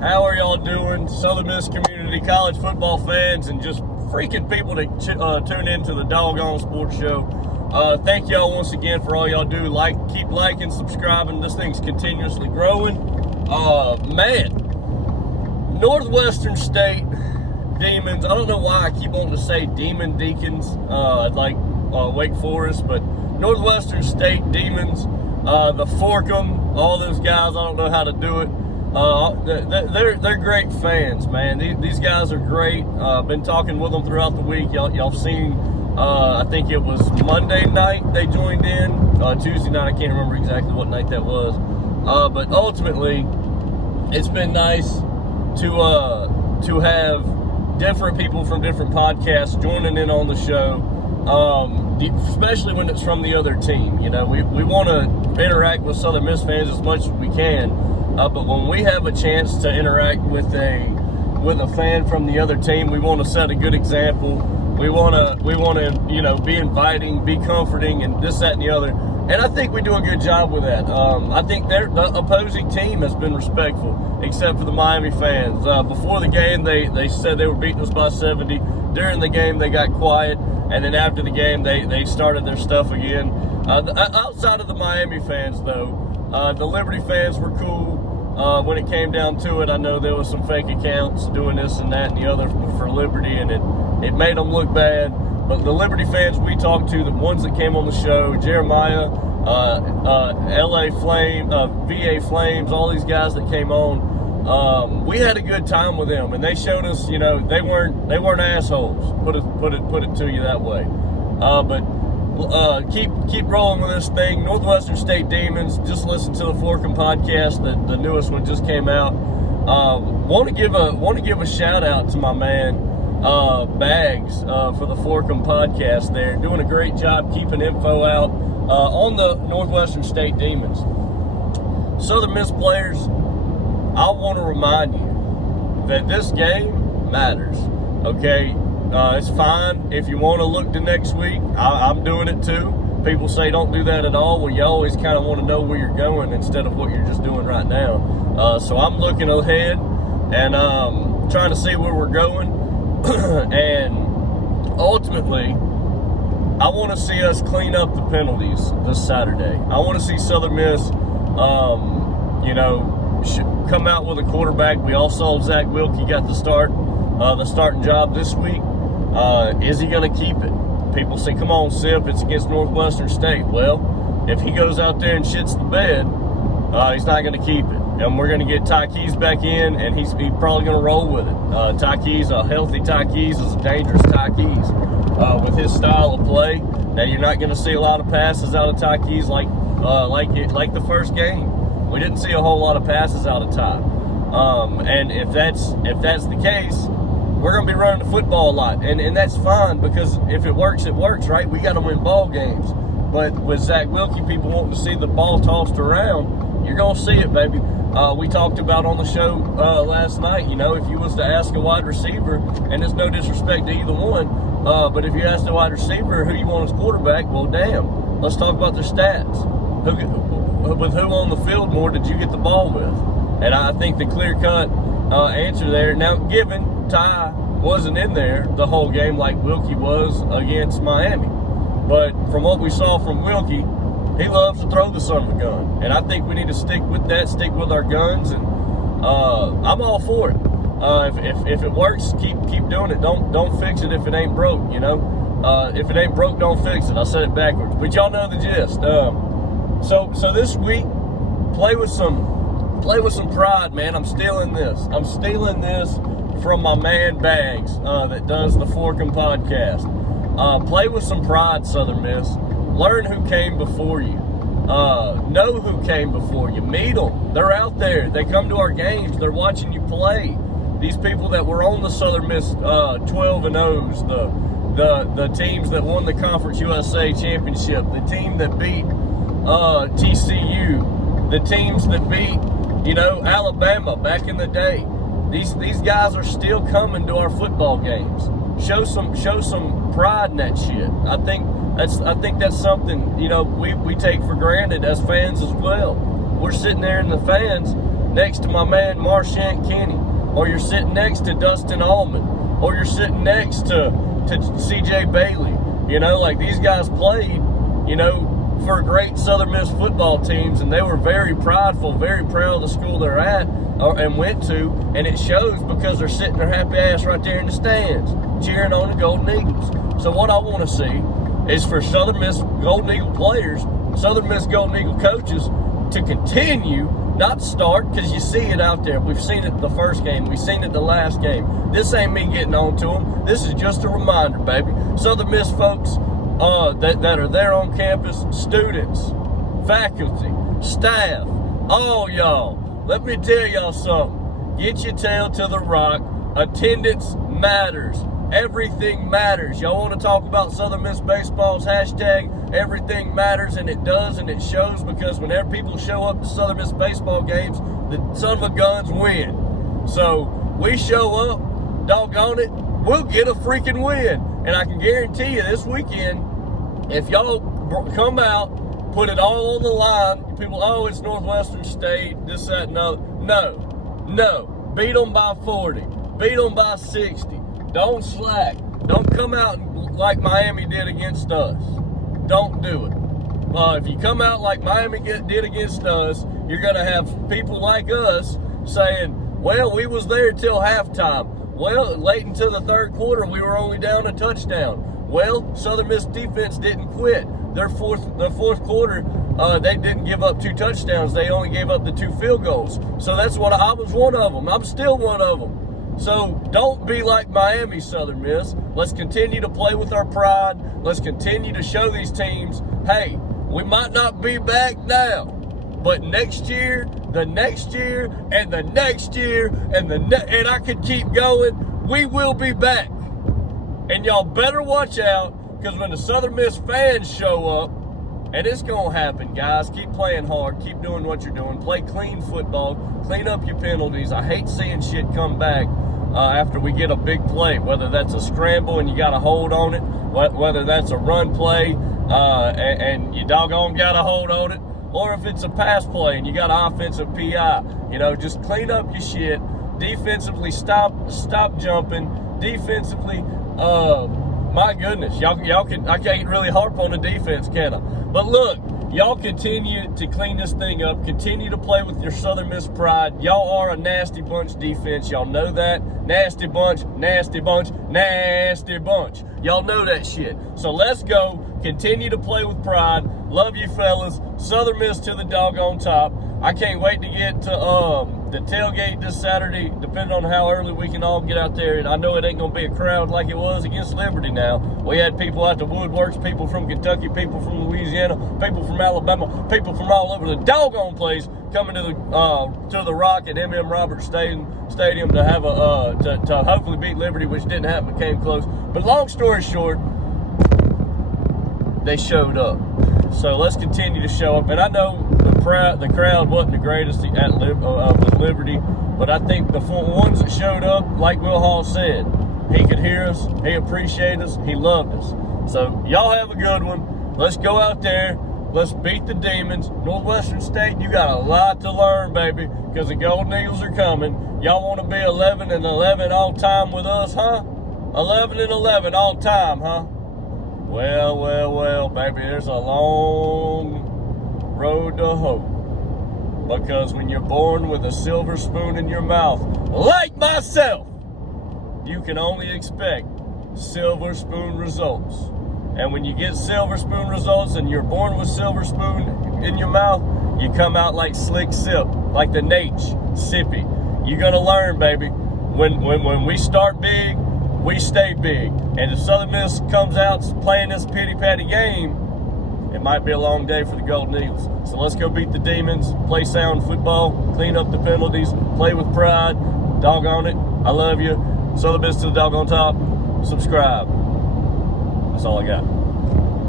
How are y'all doing? Southern Miss community, college football fans, and just freaking people that tune into the Doggone Sports Show. Thank y'all once again for all y'all do. Keep liking, subscribing. This thing's continuously growing. Man, Northwestern State Demons. I don't know why I keep wanting to say Demon Deacons, like Wake Forest, but Northwestern State Demons, the Forkum, all those guys. I don't know how to do it. They're great fans, man. These guys are great. Been talking with them throughout the week. Y'all seen, I think it was Monday night they joined in. Tuesday night, I can't remember exactly what night that was. But ultimately, it's been nice to have different people from different podcasts joining in on the show, especially when it's from the other team. You know, we want to interact with Southern Miss fans as much as we can. But when we have a chance to interact with a fan from the other team, we want to set a good example. We want to, be inviting, be comforting, and this, that, and the other. And I think we do a good job with that. I think the opposing team has been respectful, except for the Miami fans. Before the game, they said they were beating us by 70. During the game, they got quiet, and then after the game, they started their stuff again. Outside of the Miami fans, though, the Liberty fans were cool. When it came down to it, I know there was some fake accounts doing this and that and the other for Liberty, and it made them look bad. But the Liberty fans we talked to, the ones that came on the show, Jeremiah, LA Flame, VA Flames, all these guys that came on, we had a good time with them, and they showed us, they weren't assholes. Put it to you that way. Keep rolling with this thing. Northwestern State Demons. Just listen to the Forkum podcast. The newest one just came out. Want to give a shout out to my man Bags for the Forkum podcast. They're doing a great job keeping info out on the Northwestern State Demons. Southern Miss players, I want to remind you that this game matters. Okay. It's fine if you want to look to next week. I'm doing it too. People say don't do that at all. Well, you always kind of want to know where you're going instead of what you're just doing right now. So I'm looking ahead and trying to see where we're going. And ultimately, I want to see us clean up the penalties this Saturday. I want to see Southern Miss, come out with a quarterback. We all saw Zach Wilkie got the starting job this week. Is he going to keep it? People say, come on, Sip, it's against Northwestern State. Well, if he goes out there and shits the bed, he's not going to keep it. And we're going to get Ty Keys back in, and he's probably going to roll with it. Ty Keys, a healthy Ty Keys is a dangerous Ty Keys. With his style of play, now you're not going to see a lot of passes out of Ty Keys like the first game. We didn't see a whole lot of passes out of Ty. And if that's the case, we're going to be running the football a lot, and that's fine, because if it works, right? We got to win ball games. But with Zach Wilkie, people wanting to see the ball tossed around, you're going to see it, baby. We talked about on the show last night, if you was to ask a wide receiver, and there's no disrespect to either one, but if you asked a wide receiver who you want as quarterback, well, damn, let's talk about their stats. With who on the field more did you get the ball with? And I think the clear-cut answer there, now given Ty wasn't in there the whole game like Wilkie was against Miami. But from what we saw from Wilkie, he loves to throw the son of a gun. And I think we need to stick with that, stick with our guns, and I'm all for it. If it works, keep doing it. Don't fix it if it ain't broke, If it ain't broke, don't fix it. I said it backwards. But y'all know the gist. So this week, play with some pride, man. I'm stealing this from my man Bags that does the Forkum podcast. Play with some pride, Southern Miss. Learn who came before you. Know who came before you. Meet them. They're out there. They come to our games. They're watching you play. These people that were on the Southern Miss 12-0s, the teams that won the Conference USA Championship, the team that beat TCU, the teams that beat, Alabama back in the day. These guys are still coming to our football games. Show some pride in that shit. I think that's something we take for granted as fans as well. We're sitting there in the fans, next to my man Marshawn Kenny, or you're sitting next to Dustin Allman, or you're sitting next to CJ Bailey. You know, like these guys played, you know, for great Southern Miss football teams, and they were very prideful, very proud of the school they're at and went to, and it shows because they're sitting their happy ass right there in the stands cheering on the Golden Eagles. So what I want to see is for Southern Miss Golden Eagle players, Southern Miss Golden Eagle coaches to continue, not start, because you see it out there. We've seen it the first game. We've seen it the last game. This ain't me getting on to them. This is just a reminder, baby. Southern Miss folks that are there on campus, students, faculty, staff, all y'all, let me tell y'all something. Get your tail to the rock. Attendance matters. Everything matters. Y'all want to talk about Southern Miss baseball's hashtag, everything matters, and it does, and it shows, because whenever people show up to Southern Miss baseball games, the son of a guns win. So we show up, doggone it, we'll get a freaking win. And I can guarantee you this weekend, if y'all come out, put it all on the line, people, oh, it's Northwestern State, this, that, and other. No. Beat them by 40. Beat them by 60. Don't slack. Don't come out like Miami did against us. Don't do it. If you come out like Miami did against us, you're going to have people like us saying, well, we was there till halftime. Well, late into the third quarter, we were only down a touchdown. Well, Southern Miss defense didn't quit. The fourth quarter, they didn't give up 2 touchdowns. They only gave up the 2 field goals. So that's what I was one of them. I'm still one of them. So don't be like Miami, Southern Miss. Let's continue to play with our pride. Let's continue to show these teams, hey, we might not be back now, but next year, the next year, and the next year, and I could keep going, we will be back. And y'all better watch out, because when the Southern Miss fans show up, and it's going to happen, guys, keep playing hard, keep doing what you're doing, play clean football, clean up your penalties. I hate seeing shit come back after we get a big play, whether that's a scramble and you got to hold on it, whether that's a run play and you doggone got to hold on it, or if it's a pass play and you got an offensive PI. You know, just clean up your shit. Defensively, stop jumping. Defensively, my goodness, I can't really harp on the defense, can I? But look, y'all continue to clean this thing up. Continue to play with your Southern Miss pride. Y'all are a nasty bunch defense. Y'all know that. Nasty bunch, nasty bunch, nasty bunch. Y'all know that shit. So let's go. Continue to play with pride. Love you fellas. Southern Miss to the doggone top. I can't wait to get to the tailgate this Saturday, depending on how early we can all get out there. And I know it ain't going to be a crowd like it was against Liberty now. We had people out the woodworks, people from Kentucky, people from Louisiana, people from Alabama, people from all over the doggone place coming to the Rock at M.M. Roberts Stadium to have to hopefully beat Liberty, which didn't happen, came close. But long story short, they showed up. So let's continue to show up. And I know the crowd wasn't the greatest with Liberty, but I think the ones that showed up, like Will Hall said, he could hear us, he appreciated us, he loved us. So y'all have a good one. Let's go out there. Let's beat the Demons. Northwestern State, you got a lot to learn, baby, because the Golden Eagles are coming. Y'all want to be 11-11 all time with us, huh? 11-11 all time, huh? Well, baby, there's a long road to hope. Because when you're born with a silver spoon in your mouth, like myself, you can only expect silver spoon results. And when you get silver spoon results and you're born with silver spoon in your mouth, you come out like Slick Sip, like the Nate Sippy. You're going to learn, baby. When we start big, we stay big. And if Southern Miss comes out playing this pity-patty game, it might be a long day for the Golden Eagles. So let's go beat the Demons, play sound football, clean up the penalties, play with pride. Doggone it. I love you. Southern Miss to the doggone top. Subscribe. That's all I got.